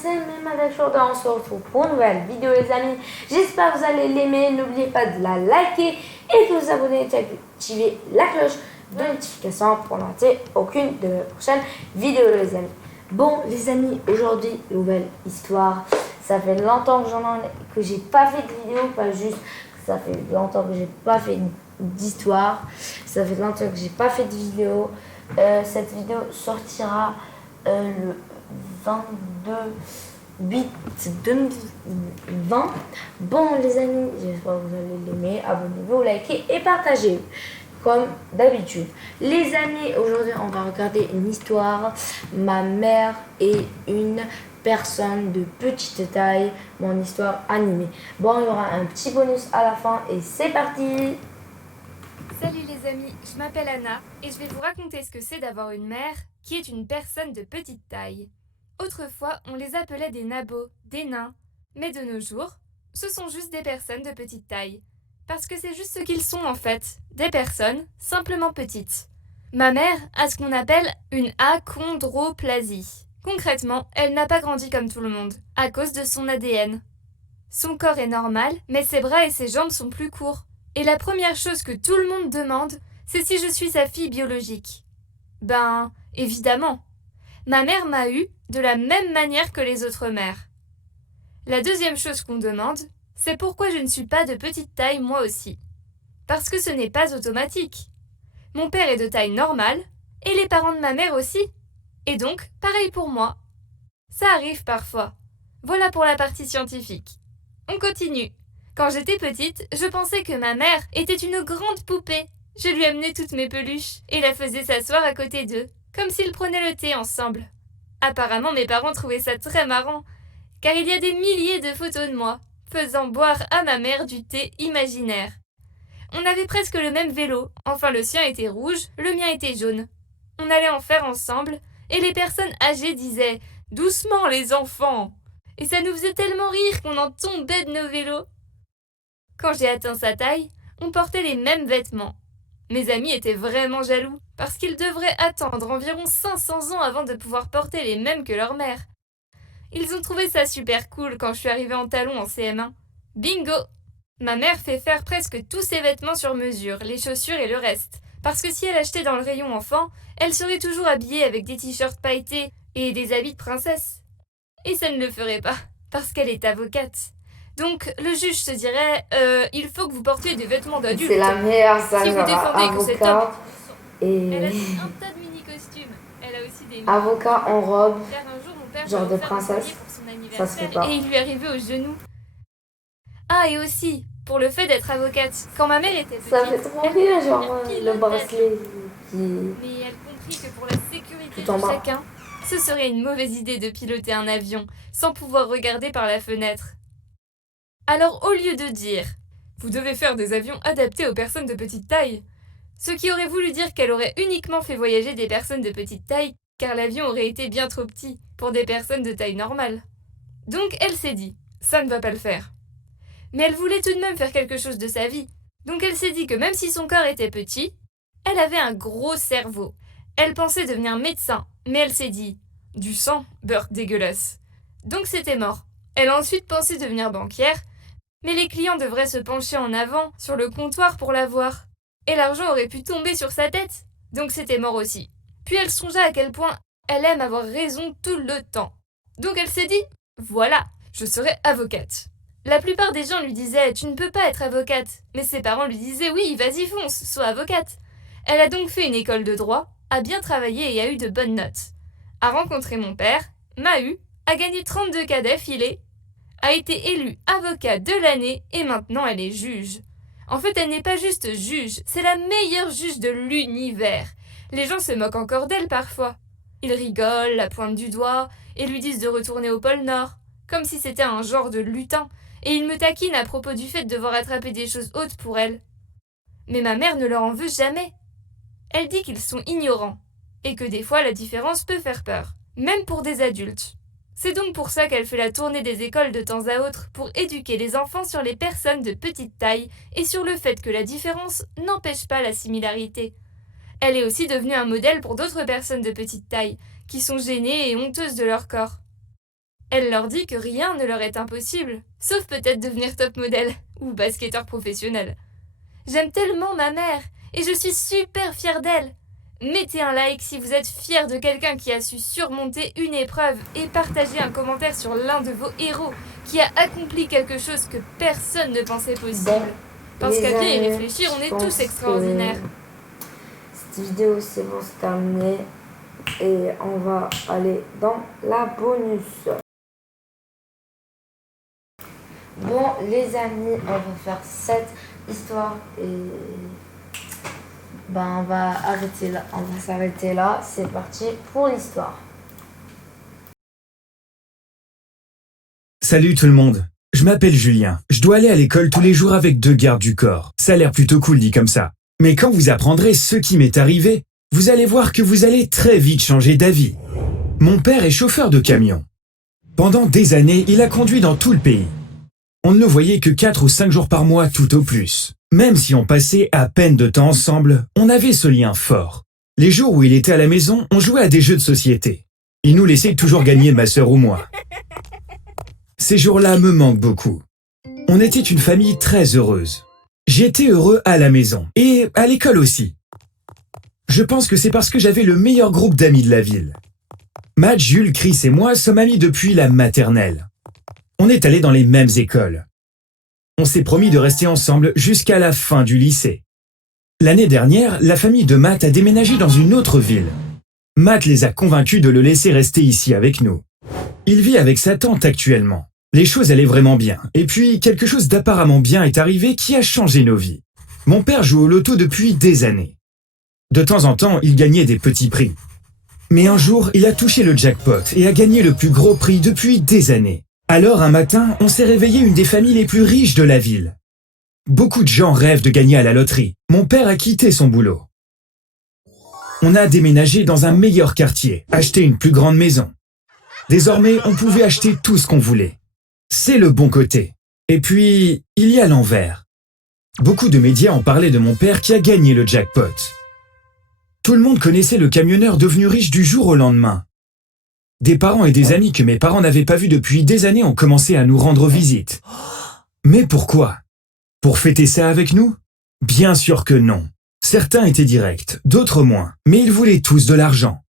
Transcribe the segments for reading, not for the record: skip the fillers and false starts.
c'est même avec Jordan, on se retrouve pour une nouvelle vidéo les amis. J'espère que vous allez l'aimer, n'oubliez pas de la liker et de vous abonner et d'activer la cloche de notification pour ne rater aucune de mes prochaines vidéos les amis. Bon les amis, aujourd'hui nouvelle histoire. Ça fait longtemps que j'ai pas fait de vidéo, pas juste que ça fait longtemps que j'ai pas fait d'histoire. Ça fait longtemps que j'ai pas fait de vidéo. Cette vidéo sortira le 22 8 2020. Bon les amis, j'espère que vous allez l'aimer. Abonnez-vous, likez et partagez comme d'habitude. Les amis, aujourd'hui on va regarder une histoire. Ma mère et une personne de petite taille, mon histoire animée. Bon, il y aura un petit bonus à la fin et c'est parti. Salut les amis, je m'appelle Anna et je vais vous raconter ce que c'est d'avoir une mère qui est une personne de petite taille. Autrefois, on les appelait des nabos, des nains, mais de nos jours, ce sont juste des personnes de petite taille. Parce que c'est juste ce qu'ils sont en fait, des personnes simplement petites. Ma mère a ce qu'on appelle une achondroplasie. Concrètement, elle n'a pas grandi comme tout le monde, à cause de son ADN. Son corps est normal, mais ses bras et ses jambes sont plus courts. Et la première chose que tout le monde demande, c'est si je suis sa fille biologique. Ben, évidemment. Ma mère m'a eue de la même manière que les autres mères. La deuxième chose qu'on demande, c'est pourquoi je ne suis pas de petite taille moi aussi. Parce que ce n'est pas automatique. Mon père est de taille normale, et les parents de ma mère aussi. Et donc, pareil pour moi. Ça arrive parfois. Voilà pour la partie scientifique. On continue. Quand j'étais petite, je pensais que ma mère était une grande poupée. Je lui amenais toutes mes peluches et la faisais s'asseoir à côté d'eux, comme s'ils prenaient le thé ensemble. Apparemment, mes parents trouvaient ça très marrant, car il y a des milliers de photos de moi, faisant boire à ma mère du thé imaginaire. On avait presque le même vélo, enfin le sien était rouge, le mien était jaune. On allait en faire ensemble, et les personnes âgées disaient « Doucement les enfants !» Et ça nous faisait tellement rire qu'on en tombait de nos vélos. Quand j'ai atteint sa taille, on portait les mêmes vêtements. Mes amis étaient vraiment jaloux, parce qu'ils devraient attendre environ 500 ans avant de pouvoir porter les mêmes que leur mère. Ils ont trouvé ça super cool quand je suis arrivée en talons en CM1. Bingo! Ma mère fait faire presque tous ses vêtements sur mesure, les chaussures et le reste. Parce que si elle achetait dans le rayon enfant, elle serait toujours habillée avec des t-shirts pailletés et des habits de princesse. Et ça ne le ferait pas, parce qu'elle est avocate. Donc, le juge se dirait il faut que vous portiez des vêtements d'adulte. C'est la meilleure, ça, si vous défendez que cet homme. Et Elle a un tas de mini-costumes. Elle a aussi des avocat en robe, car un jour, mon père genre lui a de offert un princesse. collier pour son anniversaire Ça se fait pas. et il lui est arrivé au genou. Ah, et aussi, pour le fait d'être avocate, quand ma mère était petite, Ça fait trop elle rire, voulait genre devenir le pilote bracelet d'avion. qui... Mais elle comprit que pour la sécurité Tout en de bas. chacun, ce serait une mauvaise idée de piloter un avion sans pouvoir regarder par la fenêtre. Alors au lieu de dire « Vous devez faire des avions adaptés aux personnes de petite taille », ce qui aurait voulu dire qu'elle aurait uniquement fait voyager des personnes de petite taille car l'avion aurait été bien trop petit pour des personnes de taille normale. Donc elle s'est dit « Ça ne va pas le faire ». Mais elle voulait tout de même faire quelque chose de sa vie. Donc elle s'est dit que même si son corps était petit, elle avait un gros cerveau. Elle pensait devenir médecin, mais elle s'est dit « Du sang, beurre dégueulasse ». Donc c'était mort. Elle a ensuite pensé devenir banquière, mais les clients devraient se pencher en avant sur le comptoir pour la voir. Et l'argent aurait pu tomber sur sa tête. Donc c'était mort aussi. Puis elle songea à quel point elle aime avoir raison tout le temps. Donc elle s'est dit « Voilà, je serai avocate ». La plupart des gens lui disaient « Tu ne peux pas être avocate ». Mais ses parents lui disaient « Oui, vas-y fonce, sois avocate ». Elle a donc fait une école de droit, a bien travaillé et a eu de bonnes notes. A rencontré mon père, m'a eu, a gagné 32 cas d'affilée, a été élue avocate de l'année et maintenant elle est juge. En fait, elle n'est pas juste juge, c'est la meilleure juge de l'univers. Les gens se moquent encore d'elle parfois. Ils rigolent, la pointent du doigt et lui disent de retourner au pôle Nord, comme si c'était un genre de lutin, et ils me taquinent à propos du fait de devoir attraper des choses hautes pour elle. Mais ma mère ne leur en veut jamais. Elle dit qu'ils sont ignorants, et que des fois la différence peut faire peur, même pour des adultes. C'est donc pour ça qu'elle fait la tournée des écoles de temps à autre pour éduquer les enfants sur les personnes de petite taille et sur le fait que la différence n'empêche pas la similarité. Elle est aussi devenue un modèle pour d'autres personnes de petite taille, qui sont gênées et honteuses de leur corps. Elle leur dit que rien ne leur est impossible, sauf peut-être devenir top modèle ou basketteur professionnel. J'aime tellement ma mère et je suis super fière d'elle. Mettez un like si vous êtes fier de quelqu'un qui a su surmonter une épreuve et partagez un commentaire sur l'un de vos héros qui a accompli quelque chose que personne ne pensait possible. Bon, Parce qu'à bien y amis, réfléchir, on je est pense tous extraordinaires. que cette vidéo, c'est bon, c'est terminé. Et on va aller dans la bonus. Bon, les amis, on va faire cette histoire et on va arrêter là. On va s'arrêter là. C'est parti pour l'histoire. Salut tout le monde, je m'appelle Julien. Je dois aller à l'école tous les jours avec 2 gardes du corps. Ça a l'air plutôt cool dit comme ça. Mais quand vous apprendrez ce qui m'est arrivé, vous allez voir que vous allez très vite changer d'avis. Mon père est chauffeur de camion. Pendant des années, il a conduit dans tout le pays. On ne le voyait que 4 ou 5 jours par mois tout au plus. Même si on passait à peine de temps ensemble, on avait ce lien fort. Les jours où il était à la maison, on jouait à des jeux de société. Il nous laissait toujours gagner ma sœur ou moi. Ces jours-là me manquent beaucoup. On était une famille très heureuse. J'étais heureux à la maison et à l'école aussi. Je pense que c'est parce que j'avais le meilleur groupe d'amis de la ville. Matt, Jules, Chris et moi sommes amis depuis la maternelle. On est allés dans les mêmes écoles. On s'est promis de rester ensemble jusqu'à la fin du lycée. L'année dernière, la famille de Matt a déménagé dans une autre ville. Matt les a convaincus de le laisser rester ici avec nous. Il vit avec sa tante actuellement. Les choses allaient vraiment bien. Et puis, quelque chose d'apparemment bien est arrivé qui a changé nos vies. Mon père joue au loto depuis des années. De temps en temps, il gagnait des petits prix. Mais un jour, il a touché le jackpot et a gagné le plus gros prix depuis des années. Alors, un matin, on s'est réveillé une des familles les plus riches de la ville. Beaucoup de gens rêvent de gagner à la loterie. Mon père a quitté son boulot. On a déménagé dans un meilleur quartier, acheté une plus grande maison. Désormais, on pouvait acheter tout ce qu'on voulait. C'est le bon côté. Et puis, il y a l'envers. Beaucoup de médias ont parlé de mon père qui a gagné le jackpot. Tout le monde connaissait le camionneur devenu riche du jour au lendemain. Des parents et des amis que mes parents n'avaient pas vus depuis des années ont commencé à nous rendre visite. Mais pourquoi? Pour fêter ça avec nous? Bien sûr que non. Certains étaient directs, d'autres moins, mais ils voulaient tous de l'argent.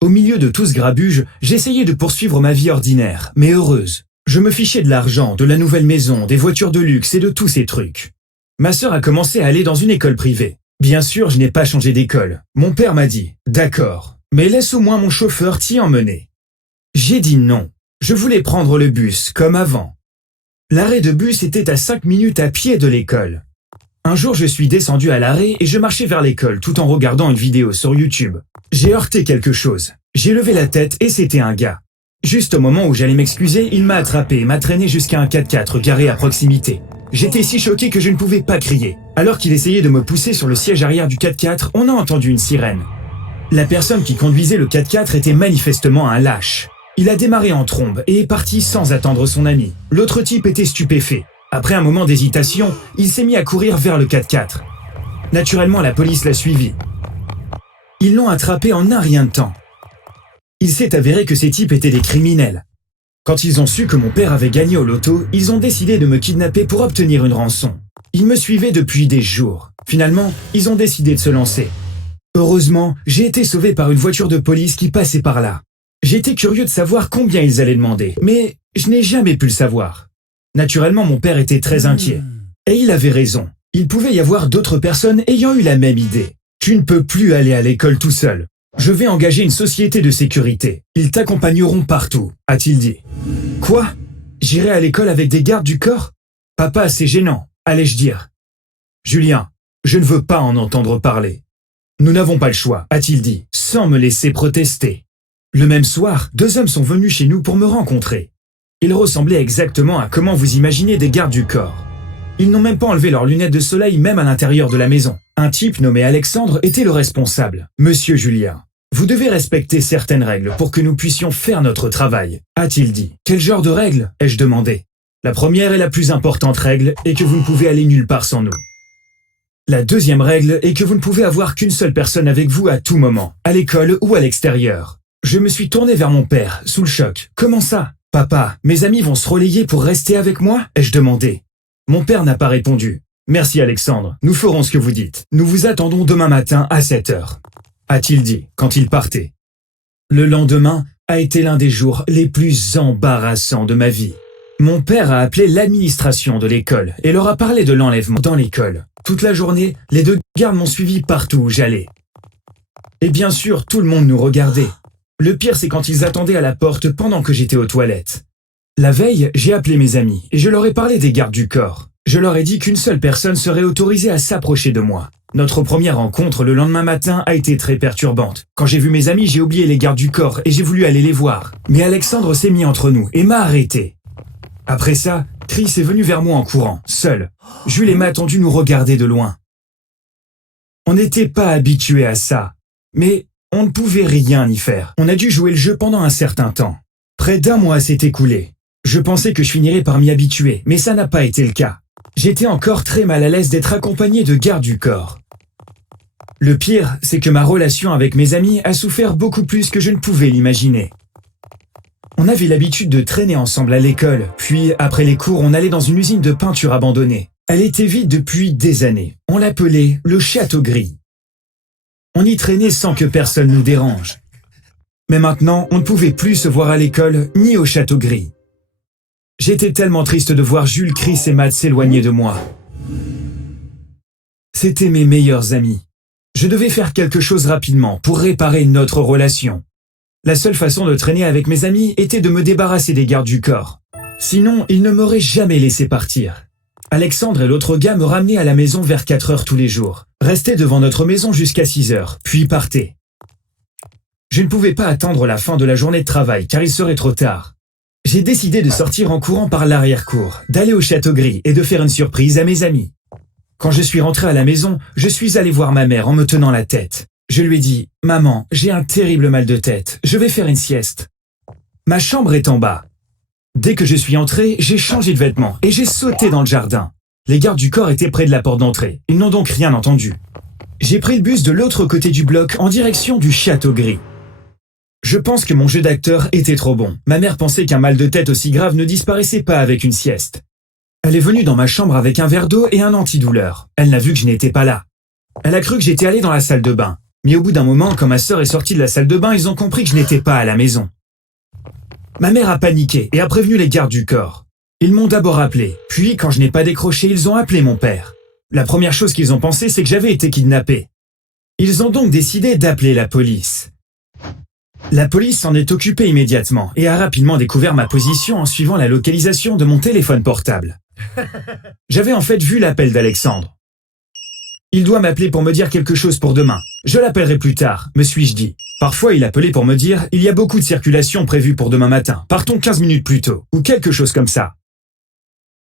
Au milieu de tout ce grabuge, j'essayais de poursuivre ma vie ordinaire, mais heureuse. Je me fichais de l'argent, de la nouvelle maison, des voitures de luxe et de tous ces trucs. Ma sœur a commencé à aller dans une école privée. Bien sûr, je n'ai pas changé d'école. Mon père m'a dit « D'accord, mais laisse au moins mon chauffeur t'y emmener. » J'ai dit non. Je voulais prendre le bus, comme avant. L'arrêt de bus était à 5 minutes à pied de l'école. Un jour, je suis descendu à l'arrêt et je marchais vers l'école tout en regardant une vidéo sur YouTube. J'ai heurté quelque chose. J'ai levé la tête et c'était un gars. Juste au moment où j'allais m'excuser, il m'a attrapé et m'a traîné jusqu'à un 4x4 garé à proximité. J'étais si choqué que je ne pouvais pas crier. Alors qu'il essayait de me pousser sur le siège arrière du 4x4, on a entendu une sirène. La personne qui conduisait le 4x4 était manifestement un lâche. Il a démarré en trombe et est parti sans attendre son ami. L'autre type était stupéfait. Après un moment d'hésitation, il s'est mis à courir vers le 4x4. Naturellement, la police l'a suivi. Ils l'ont attrapé en un rien de temps. Il s'est avéré que ces types étaient des criminels. Quand ils ont su que mon père avait gagné au loto, ils ont décidé de me kidnapper pour obtenir une rançon. Ils me suivaient depuis des jours. Finalement, ils ont décidé de se lancer. Heureusement, j'ai été sauvé par une voiture de police qui passait par là. J'étais curieux de savoir combien ils allaient demander, mais je n'ai jamais pu le savoir. Naturellement, mon père était très inquiet. Et il avait raison. Il pouvait y avoir d'autres personnes ayant eu la même idée. Tu ne peux plus aller à l'école tout seul. Je vais engager une société de sécurité. Ils t'accompagneront partout, a-t-il dit. Quoi? J'irai à l'école avec des gardes du corps? Papa, c'est gênant, allais-je dire. Julien, je ne veux pas en entendre parler. Nous n'avons pas le choix, a-t-il dit, sans me laisser protester. Le même soir, 2 hommes sont venus chez nous pour me rencontrer. Ils ressemblaient exactement à comment vous imaginez des gardes du corps. Ils n'ont même pas enlevé leurs lunettes de soleil même à l'intérieur de la maison. Un type nommé Alexandre était le responsable. Monsieur Julien, vous devez respecter certaines règles pour que nous puissions faire notre travail, a-t-il dit. Quel genre de règles? Ai-je demandé. La première et la plus importante règle est que vous ne pouvez aller nulle part sans nous. La deuxième règle est que vous ne pouvez avoir qu'une seule personne avec vous à tout moment, à l'école ou à l'extérieur. Je me suis tourné vers mon père, sous le choc. Comment ça? Papa, mes amis vont se relayer pour rester avec moi? Ai-je demandé. Mon père n'a pas répondu. Merci Alexandre, nous ferons ce que vous dites. Nous vous attendons demain matin à 7 heures, a-t-il dit quand il partait. Le lendemain a été l'un des jours les plus embarrassants de ma vie. Mon père a appelé l'administration de l'école et leur a parlé de l'enlèvement dans l'école. Toute la journée, les 2 gardes m'ont suivi partout où j'allais. Et bien sûr, tout le monde nous regardait. Le pire, c'est quand ils attendaient à la porte pendant que j'étais aux toilettes. La veille, j'ai appelé mes amis et je leur ai parlé des gardes du corps. Je leur ai dit qu'une seule personne serait autorisée à s'approcher de moi. Notre première rencontre le lendemain matin a été très perturbante. Quand j'ai vu mes amis, j'ai oublié les gardes du corps et j'ai voulu aller les voir. Mais Alexandre s'est mis entre nous et m'a arrêté. Après ça, Chris est venu vers moi en courant, seul. Jules m'a attendu nous regarder de loin. On n'était pas habitués à ça, mais on ne pouvait rien y faire. On a dû jouer le jeu pendant un certain temps. Près d'1 mois s'est écoulé. Je pensais que je finirais par m'y habituer, mais ça n'a pas été le cas. J'étais encore très mal à l'aise d'être accompagné de gardes du corps. Le pire, c'est que ma relation avec mes amis a souffert beaucoup plus que je ne pouvais l'imaginer. On avait l'habitude de traîner ensemble à l'école, puis après les cours, on allait dans une usine de peinture abandonnée. Elle était vide depuis des années. On l'appelait le Château Gris. On y traînait sans que personne nous dérange. Mais maintenant, on ne pouvait plus se voir à l'école ni au Château Gris. J'étais tellement triste de voir Jules, Chris et Matt s'éloigner de moi. C'étaient mes meilleurs amis. Je devais faire quelque chose rapidement pour réparer notre relation. La seule façon de traîner avec mes amis était de me débarrasser des gardes du corps. Sinon, ils ne m'auraient jamais laissé partir. Alexandre et l'autre gars me ramenaient à la maison vers 4 heures tous les jours, restaient devant notre maison jusqu'à 6 heures, puis partaient. Je ne pouvais pas attendre la fin de la journée de travail car il serait trop tard. J'ai décidé de sortir en courant par l'arrière-cour, d'aller au Château Gris et de faire une surprise à mes amis. Quand je suis rentré à la maison, je suis allé voir ma mère en me tenant la tête. Je lui ai dit « Maman, j'ai un terrible mal de tête, je vais faire une sieste. » Ma chambre est en bas. Dès que je suis entré, j'ai changé de vêtements et j'ai sauté dans le jardin. Les gardes du corps étaient près de la porte d'entrée, ils n'ont donc rien entendu. J'ai pris le bus de l'autre côté du bloc en direction du Château Gris. Je pense que mon jeu d'acteur était trop bon. Ma mère pensait qu'un mal de tête aussi grave ne disparaissait pas avec une sieste. Elle est venue dans ma chambre avec un verre d'eau et un antidouleur. Elle n'a vu que je n'étais pas là. Elle a cru que j'étais allé dans la salle de bain. Mais au bout d'un moment, quand ma sœur est sortie de la salle de bain, ils ont compris que je n'étais pas à la maison. Ma mère a paniqué et a prévenu les gardes du corps. Ils m'ont d'abord appelé, puis quand je n'ai pas décroché, ils ont appelé mon père. La première chose qu'ils ont pensé, c'est que j'avais été kidnappé. Ils ont donc décidé d'appeler la police. La police s'en est occupée immédiatement et a rapidement découvert ma position en suivant la localisation de mon téléphone portable. J'avais en fait vu l'appel d'Alexandre. Il doit m'appeler pour me dire quelque chose pour demain. Je l'appellerai plus tard, me suis-je dit. Parfois, il appelait pour me dire « Il y a beaucoup de circulation prévue pour demain matin. Partons 15 minutes plus tôt. » ou quelque chose comme ça.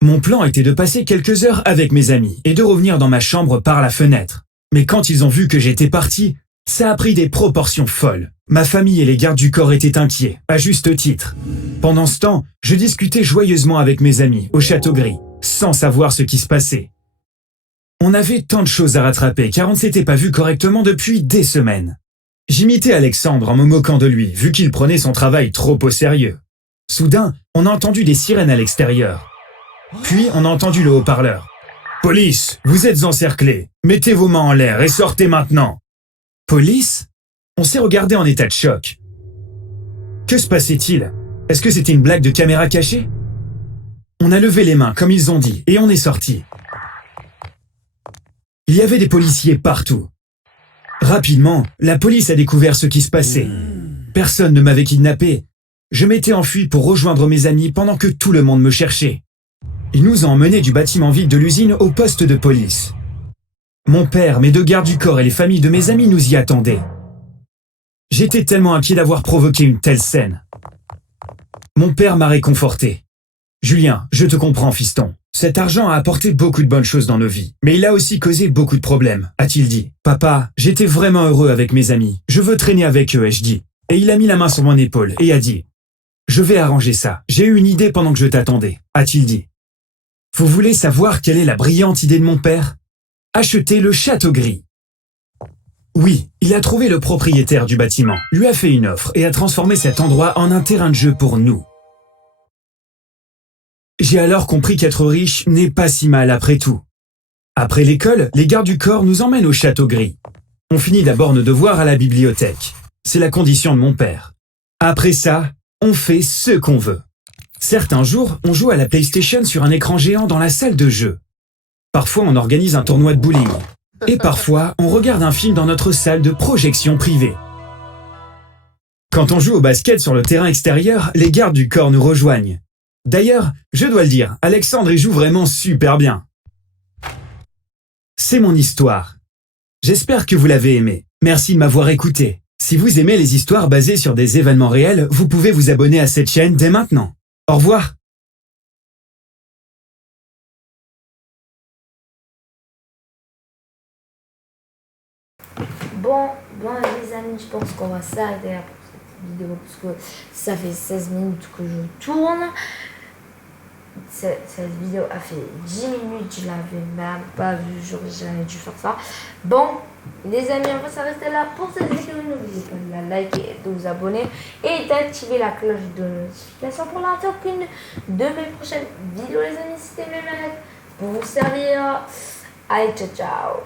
Mon plan était de passer quelques heures avec mes amis et de revenir dans ma chambre par la fenêtre. Mais quand ils ont vu que j'étais parti, ça a pris des proportions folles. Ma famille et les gardes du corps étaient inquiets, à juste titre. Pendant ce temps, je discutais joyeusement avec mes amis au Château Gris, sans savoir ce qui se passait. On avait tant de choses à rattraper car on ne s'était pas vu correctement depuis des semaines. J'imitais Alexandre en me moquant de lui, vu qu'il prenait son travail trop au sérieux. Soudain, on a entendu des sirènes à l'extérieur. Puis, on a entendu le haut-parleur. « Police, vous êtes encerclés. Mettez vos mains en l'air et sortez maintenant. » Police ? On s'est regardé en état de choc. Que se passait-il ? Est-ce que c'était une blague de caméra cachée ? On a levé les mains, comme ils ont dit, et on est sorti. Il y avait des policiers partout. Rapidement, la police a découvert ce qui se passait. Personne ne m'avait kidnappé. Je m'étais enfui pour rejoindre mes amis pendant que tout le monde me cherchait. Ils nous ont emmenés du bâtiment vide de l'usine au poste de police. Mon père, mes 2 gardes du corps et les familles de mes amis nous y attendaient. J'étais tellement inquiet d'avoir provoqué une telle scène. Mon père m'a réconforté. « Julien, je te comprends, fiston. Cet argent a apporté beaucoup de bonnes choses dans nos vies, mais il a aussi causé beaucoup de problèmes, a-t-il dit. Papa, j'étais vraiment heureux avec mes amis. Je veux traîner avec eux, ai-je dit. Et il a mis la main sur mon épaule et a dit « Je vais arranger ça. J'ai eu une idée pendant que je t'attendais, a-t-il dit. Vous voulez savoir quelle est la brillante idée de mon père ? Acheter le Château Gris. Oui, il a trouvé le propriétaire du bâtiment, lui a fait une offre et a transformé cet endroit en un terrain de jeu pour nous. J'ai alors compris qu'être riche n'est pas si mal après tout. Après l'école, les gardes du corps nous emmènent au château gris. On finit d'abord nos devoirs à la bibliothèque. C'est la condition de mon père. Après ça, on fait ce qu'on veut. Certains jours, on joue à la PlayStation sur un écran géant dans la salle de jeu. Parfois, on organise un tournoi de bowling. Et parfois, on regarde un film dans notre salle de projection privée. Quand on joue au basket sur le terrain extérieur, les gardes du corps nous rejoignent. D'ailleurs, je dois le dire, Alexandre y joue vraiment super bien. C'est mon histoire. J'espère que vous l'avez aimé. Merci de m'avoir écouté. Si vous aimez les histoires basées sur des événements réels, vous pouvez vous abonner à cette chaîne dès maintenant. Au revoir. Bon, les amis, je pense qu'on va s'arrêter là pour cette vidéo parce que ça fait 16 minutes que je tourne. Cette vidéo a fait 10 minutes, je l'avais même pas vu, j'aurais jamais dû faire ça. Bon, les amis, on va s'arrêter là pour cette vidéo. N'oubliez pas de la liker, de vous abonner et d'activer la cloche de notification pour n'avoir aucune de mes prochaines vidéos. Les amis, c'était mes manettes pour vous servir. Allez, ciao, ciao.